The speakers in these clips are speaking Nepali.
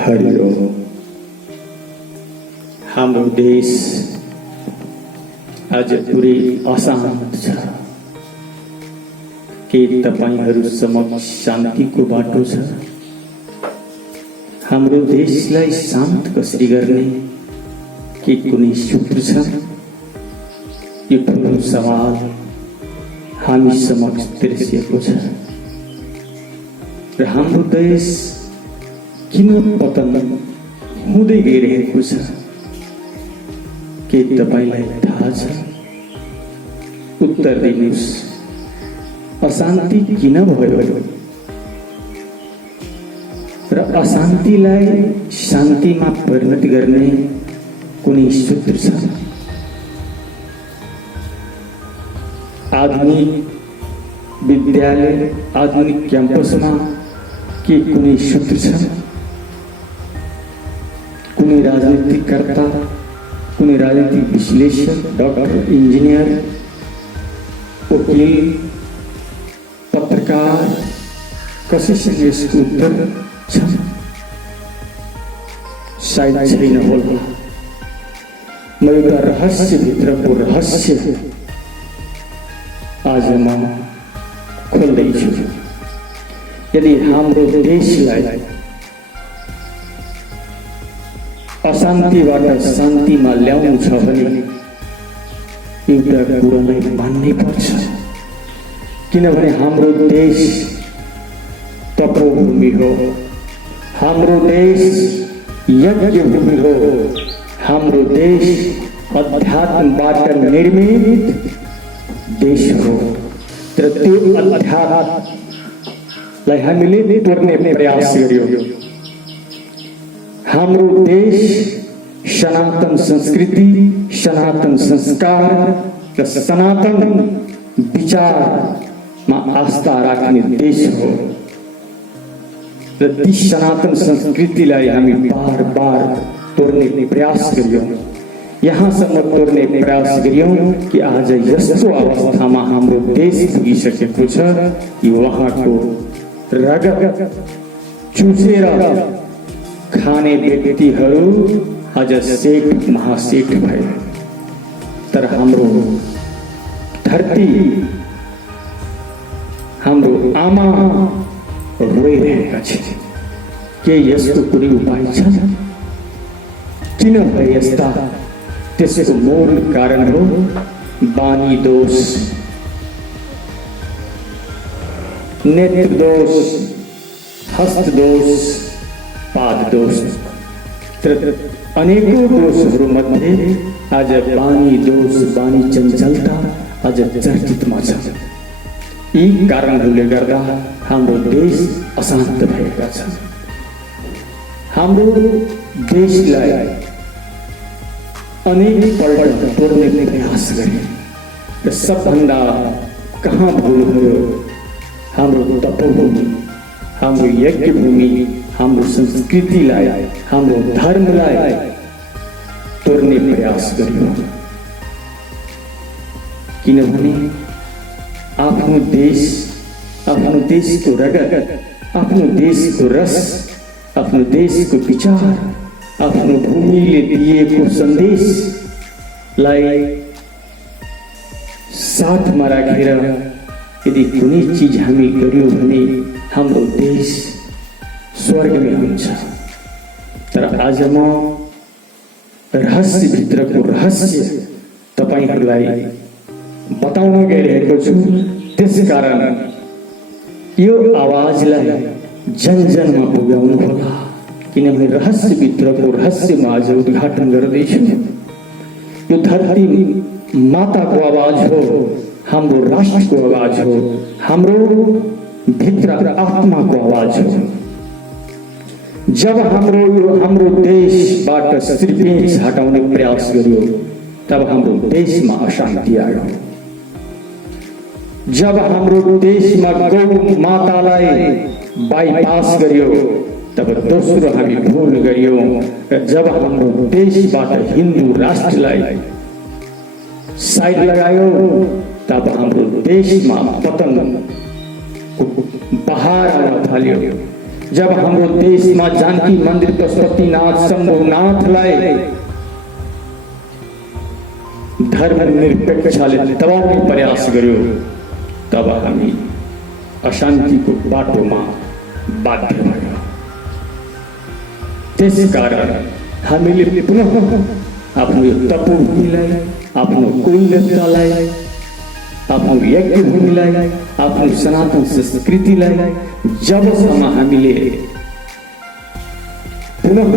हरि ओम। हाम्रो देश आज पुरै अशान्त छ। के तपाईहरू समक्ष शान्तिको बाटो छ? हाम्रो देशलाई शान्त कसरी गर्ने के कुनै सूत्र छ? यो ठुलो सवाल हामी समक्ष तिर्सिएको छ। र हाम्रो देश किन पतन हुँदै गइरहेको छ? के तपाईलाई थाहा छ? उत्तर दिनुहोस्। अशान्ति किन भयो? र अशान्तिलाई शान्तिमा परिणत गर्ने कुनै सूत्र छ? आधुनिक विद्यालय, आधुनिक क्याम्पसमा के कुनै सूत्र छ? कुनै राजनीतिकर्ता, कुनै राजनीतिक विश्लेषक, डाक्टर, इन्जिनियर, वकिल, पत्रकार कसैसँग यसको उत्तर छ? सायद छैन होला। म एउटा रहस्यभित्रको रहस्य आज म खोल्दैछु। यदि हाम्रो देशलाई अशान्तिबाट शान्तिमा ल्याउनु छ भने एउटा कुरालाई मान्नै पर्छ। किनभने हाम्रो देश तपोभूमि हो, हाम्रो देश यज्ञ भूमि हो, हाम्रो देश अध्यात्मबाट निर्मित देश हो। तर त्यो अध्यात्मलाई हामीले तोड्ने प्रयास गर्यौं। हाम्रो देश सनातन संस्कृति, सनातन संस्कार र सनातन विचारमा आस्था राख्ने देश हो। र ती सनातन संस्कृतिलाई हामी बार बार तोड्ने प्रयास गर्यौं। यहाँसम्म तोड्ने प्रयास गर्यौं कि आज यस्तो अवस्थामा हाम्रो देश पुगिसकेको छ कि उहाँको रगत चुसेर खाने व्यक्तिहरू आज सेठ महासेठ भए। तर हाम्रो धरती, हाम्रो आमा रोइरहेका छन्। के यसको कुनै उपाय छ? किन भए यस्ता? त्यसको मूल कारण हो बानी दोष, नेत्र दोष, हस्त दोष, पाद दोष। तर अनेकौं दोषहरू मध्ये आज बानी दोष, बानी चञ्चलता आज चर्चितमा छ। यी कारणहरूले गर्दा हाम्रो देश अशान्त भएका छन्। हाम्रो देशलाई अनेक पल्ट तोड्ने प्रयास गरे र सबभन्दा कहाँ भूल भयो? हाम्रो तपोभूमि, हाम्रो यज्ञ भूमि, हाम्रो संस्कृतिलाई, हाम्रो धर्मलाई तोड्ने प्रयास गर्यो। किनभने आफ्नो देश, आफ्नो देशको रगत, आफ्नो देशको रस, आफ्नो देशको विचार, आफ्नो भूमिले दिएको सन्देशलाई साथमा राखेर यदि कुनै चिज हामी गर्यौं भने हाम्रो देश स्वर्गमै हुन्छ। तर आज म रहस्यभित्रको रहस्य तपाईहरूलाई बताउन गइरहेको छु। त्यसकारण यो आवाजलाई जन जनमा पुर्याउनु होला। किनभने रहस्यभित्रको रहस्य म आज उद्घाटन गर्दैछु। यो धरती माताको आवाज हो, हाम्रो राष्ट्रको आवाज हो, हाम्रो भित्र आत्माको आवाज हो। जब हाम्रो देशबाट श्रीपेच हटाउने प्रयास गर्यो तब हाम्रो देशमा अशान्ति आयो। जब हाम्रो देशमा गौ मातालाई बाइपास गर्यो तब दोस्रो हामी भूल गर्यौं। र जब हाम्रो देशबाट हिन्दू राष्ट्रलाई साइड लगायो तब हाम्रो देशमा पतन बहार आउन थाल्यो। जब हाम्रो देशमा जानकी मन्दिर पशुपतिनाथ शम्भुनाथलाई धर्मनिरपेक्षले दबाउने प्रयास गर्यो, तब हामी अशान्तिको बाटोमा बाध्य भयौँ। त्यसकारण हामीले पुनः आफ्नो तपोभूमिलाई, आफ्नो कुलदेवतालाई, आफ्नो यज्ञभूमिलाई, आफ्नो सनातन संस्कृतिलाई जबसम्म हामीले पुनः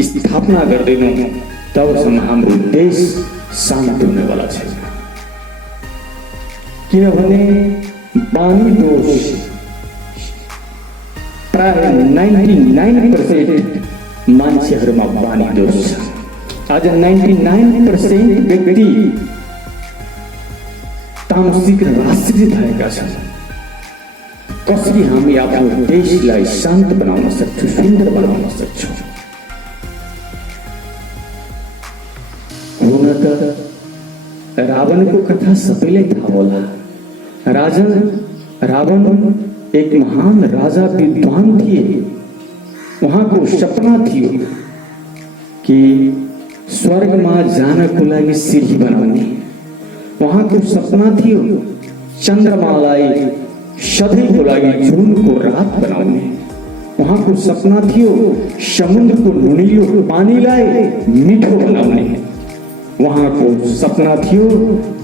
स्थापना गर्दैनौँ तबसम्म हाम्रो देश शान्त हुनेवाला छैन। किनभने बानी दोष प्राय 99% मान्छेहरूमा बानी दोष छ। आज 99% व्यक्ति तामसिक र आश्रित भएका छन्। कसरी हामी आफ्नो देशलाई शान्त बनाउन सक्छौँ, सुन्दर बनाउन सक्छौँ? हुन त रावणको कथा सबैलाई थाहा होला। रावण एक महान राजा विद्वान थिए। उहाँको सपना थियो कि स्वर्गमा जानको लागि सिंढी बनाउने। उहाँको सपना थियो चन्द्रमालाई सधैँको लागि जुनको रात बनाउने। उहाँको सपना थियो समुद्रको नुनिलो पानीलाई मिठो बनाउने। उहाँको सपना थियो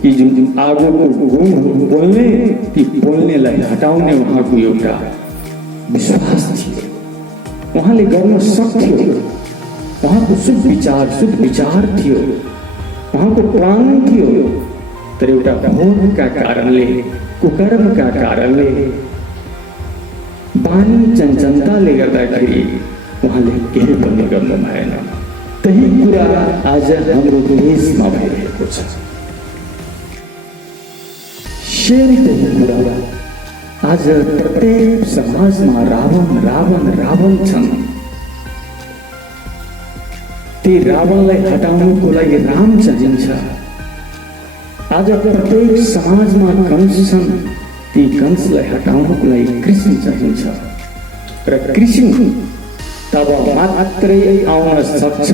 कि जुन आगोको गुणहरू बोल्ने ती बोल्नेलाई हटाउने उहाँको एउटा विश्वास थियो। उहाँले गर्न सक्थ्यो। उहाँको शुद्ध विचार थियो। उहाँको प्राण थियो। तर एउटा भोगका कारणले, कुकर्मका कारणले, बानी चञ्चलताले गर्दाखेरि उहाँले केही पनि गर्नु भएन। त्यही कुरा आज हाम्रो देशमा भइरहेको छ। त्यही कुरा आज प्रत्येक समाजमा रावण छन्। ती रावणलाई हटाउनुको लागि राम चाहिन्छ। आज प्रत्येक समाजमा कंस छन्। ती कंसलाई हटाउनुको लागि कृष्ण चाहिन्छ। र कृष्ण तब मात्रै आउन सक्छ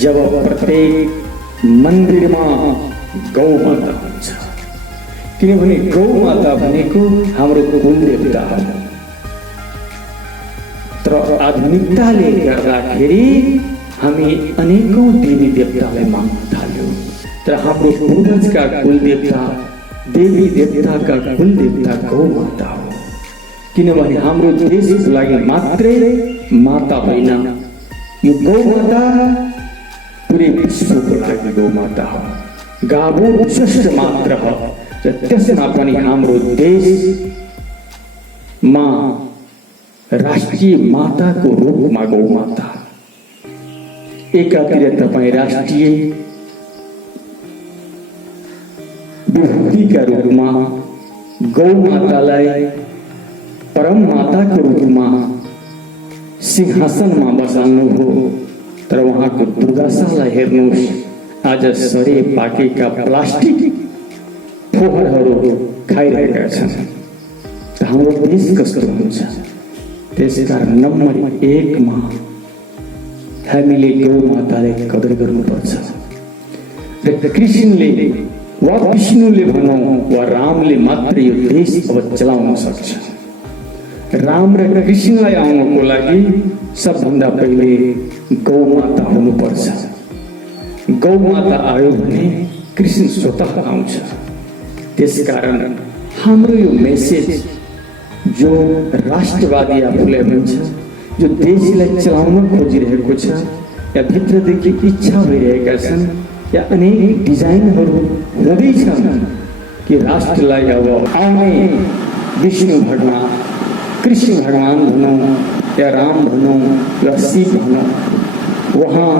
जब प्रत्येक मन्दिरमा गौ माता हुन्छ। किनभने गौ माता भनेको हाम्रो कुलदेवता हो। तर आधुनिकताले गर्दाखेरि हामी अनेकौं देवी देवतालाई मान्न थाल्यौं। तर हाम्रो पूर्वजका कुलदेवता, देवी देवताका कुलदेवता गौ माता हो। किनभने हाम्रो देशको लागि मात्रै माता होइन, यो गौ माता पुरै विश्वको लागि गौ माता हो। गावो श्रेष्ठ मात्र हो। र त्यसमा पनि हाम्रो देशमा राष्ट्रिय माताको रूपमा गौ माता। एकातिर तपाईँ राष्ट्रिय विभूतिका रूपमा गौ मातालाई परम माताको रूपमा सिंहासनमा बसाल्नु हो। तर उहाँको दुर्दशालाई हेर्नुहोस्, आज सरे पाकेका प्लास्टिक फोहोरहरू खाइरहेका छन्। हाम्रो देश कस्तो हुन्छ? त्यसकारण नम्बर 1 मा हामीले गौ मातालाई कदर गर्नुपर्छ। र कृष्णले वा विष्णुले भनौँ वा रामले मात्र यो देश अब चलाउन सक्छ। राम र कृष्णलाई आउनको लागि सबभन्दा पहिले गौ माता हुनुपर्छ। गौ माता आयो भने कृष्ण स्वतः आउँछ। त्यसकारण हाम्रो यो मेसेज जो राष्ट्रवादी आफूलाई भन्छ, जो देशलाई चलाउन खोजिरहेको छ या भित्रदेखि इच्छा भइरहेका छन् या अनेक डिजाइनहरू हुँदैछन् कि राष्ट्रलाई अब आउने विष्णु भगवान, कृष्ण भगवान भनौँ या राम भनौँ या शिव भनौँ, वहाँ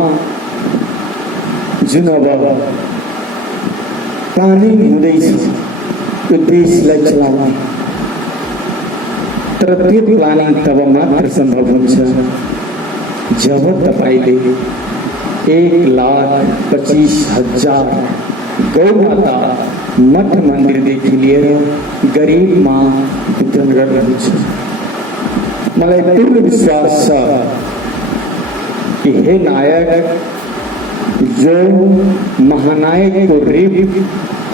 जुन अब प्लानिङ हुँदैछ यो देशलाई चलाउने। तर त्यो प्लानिङ तब मात्र सम्भव हुन्छ जब तपाईँले 1,25,000 गौमाता मठ मन्दिरदेखि लिएर गरिबमा वितरण गर्नुहुन्छ। मलाई पूर्ण विश्वास छ कि हे नायक, जो महानायकको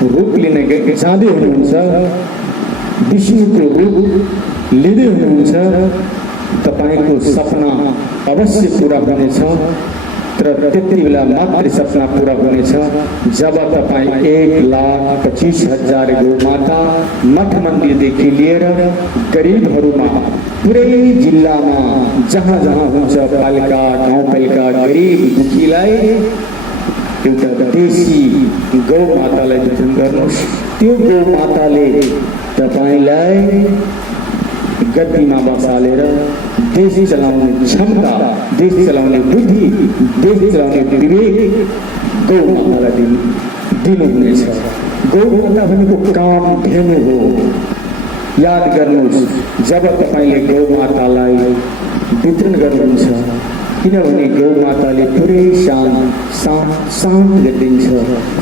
रूप लिन जाँदै हुनुहुन्छ, विष्णुको रूप लिँदै हुनुहुन्छ, तपाईको सपना अवश्य पूरा हुनेछ। तर त्यति बेला मात्र सपना पूरा हुनेछ जब तपाईँ 1,25,000 गौमाता मठ मन्दिरदेखि लिएर गरिबहरूमा पुरै जिल्लामा जहाँ जहाँ हुन्छ पालिका गाउँपालिका गरिब दुखीलाई एउटा देशी गौमातालाई वितरण गर्नुहोस्। त्यो गौमाताले तपाईलाई गद्दीमा बसालेर देश चलाउने क्षमता, देश चलाउने बुद्धि, देश चलाउने विवेक गौमातालाई दिनुहुनेछ। गौमाता भनेको काम धेनु हो। याद गर्नुहोस्, जब तपाईले गौमातालाई वितरण गर्नुहुन्छ, किनभने गौमाताले पुरै शान्त गरिदिन्छ।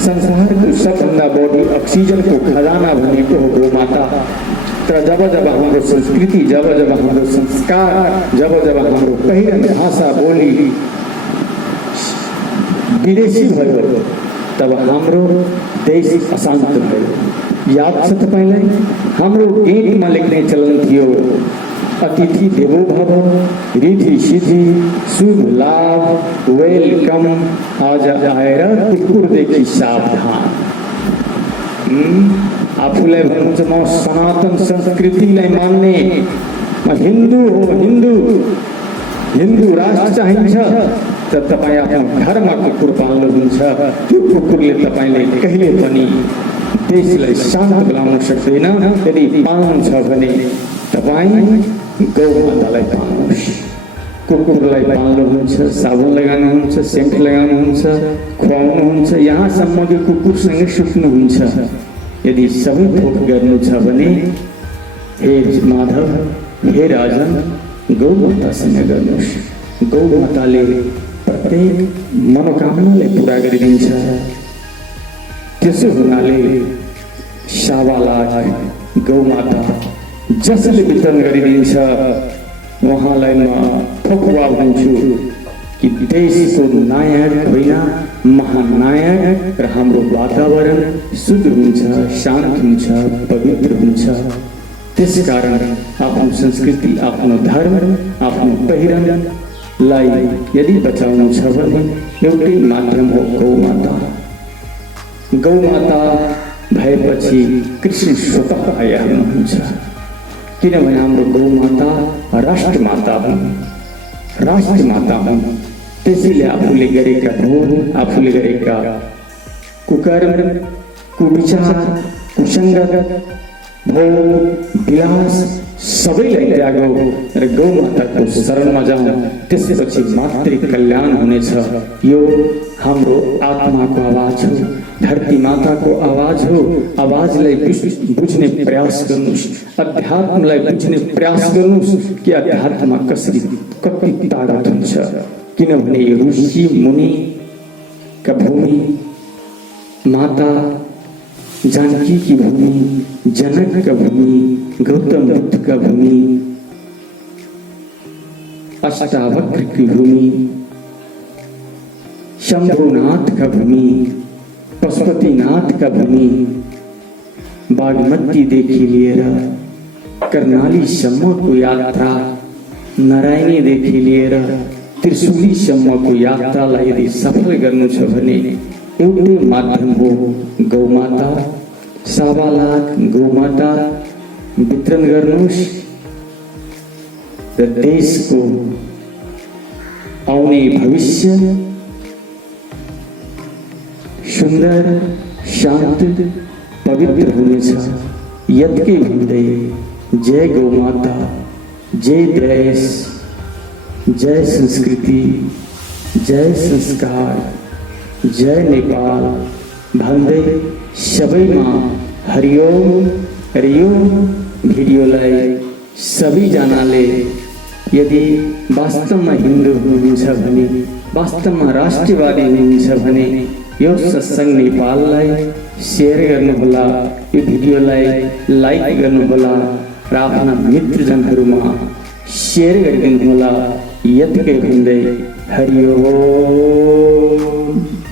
संसारको सबभन्दा बढी अक्सिजनको खजाना भनेको हो गौमाता। तर जब जब हाम्रो संस्कृति, जब जब हाम्रो संस्कार, जब जब हाम्रो पहिरन, भाषा, बोली विदेशी भयो, तब हाम्रो देश अशान्त भयो। याद छ तपाईलाई? हाम्रो गेटमा लेख्ने चलन थियो, अतिथि देवो भव, रिधि सिद्धि, शुभ लाभ, वेलकम। आज आएर कुकुरदेखि सावधान। आफूलाई भन्नुहुन्छ म सनातन संस्कृतिलाई मान्ने, म हिन्दू हो, हिन्दू राष्ट्र चाहिन्छ, त तपाईँ आफ्नो घरमा कुकुर पाल्नुहुन्छ। त्यो कुकुरले तपाईले कहिले पनि देशलाई शान्त बनाउन सक्दैन। यदि पाल्नुहुन्छ भने तपाईँ गौमातालाई पाल्नुहोस्। कुकुरलाई पाल्नुहुन्छ, साबुन लगाउनुहुन्छ, सेन्ट लगाउनुहुन्छ, खुवाउनुहुन्छ, यहाँसम्म कि कुकुरसँगै सुत्नुहुन्छ। यदि सबै थोक गर्नु छ भने हे माधव, हे राजन, गौमातासँग गर्नुहोस्। गौमाताले प्रत्येक मनोकामनालाई पूरा गरिदिन्छ। त्यसो हुनाले 1.25 लाख गौमाता जसले वितरण गरिदिन्छ, उहाँलाई म फकुवा भन्छु कि देशको नायक होइन, महानायक। र हाम्रो वातावरण शुद्ध हुन्छ, शान्त हुन्छ, पवित्र हुन्छ। त्यसकारण आफ्नो संस्कृति, आफ्नो धर्म, आफ्नो पहिरनलाई यदि बचाउनु छ भने एउटै माध्यम हो गौमाता। गौमाता भएपछि कृष्ण स्वतः आइहाल्नुहुन्छ। किनभने हाम्रो गौमाता राष्ट्रमाता हुन्, राष्ट्रमाता हुन्। त्यसैले आफूले गरेका भोग, आफूले गरेका कुकर्म, कुविचार, कुसङ्गत, भोग, विलास सबैलाई त्यागौ र गौमाताको शरणमा जाउँ। त्यसपछि मात्रै कल्याण हुनेछ। यो हाम्रो आत्माको आवाज हो, धरती माताको आवाज हो। आवाजलाई बुझ्ने प्रयास गर्नुहोस्, अध्यात्मलाई बुझ्ने प्रयास गर्नुहोस् कि अध्यात्ममा कसरी कति ताकत हुन्छ। किनभने ऋषि मुनि का भूमि, माता जानकी की भूमि, जनक का भूमि, गौतम बुद्ध का भूमि, अष्टावक्र की भूमि, शंभुनाथ का भूमि, पशुपतिनाथ का भूमि, बागमती देखि लिएर कर्णाली सम्मको यात्रा, नारायणी देखि लिएर त्रिशूली सम्मको यात्रालाई यदि सफल गर्नु छ भने एउटै माध्यम हो गौमाता। 1.25 लाख गौमाता वितरण गर्नुहोस् र देशको आउने भविष्य सुन्दर, शान्त, पवित्र हुनेछ। यत्कै भन्दै जय गौमाता, जय देश, जय संस्कृति, जय संस्कार, जय नेपाल भन्दै सबैमा हरिओम हरिओम भिडियोलाई सबैजनाले यदि वास्तवमा हिन्दू हुनुहुन्छ भने, वास्तवमा राष्ट्रवादी हुनुहुन्छ भने यो सत्संग नेपाललाई शेयर गर्नुहोला, यो भिडियोलाई लाइक गर्नुहोला र आफ्ना मित्रजनहरूमा सेयर गरिदिनु होला। यतिकै भन्दै हरि ओम।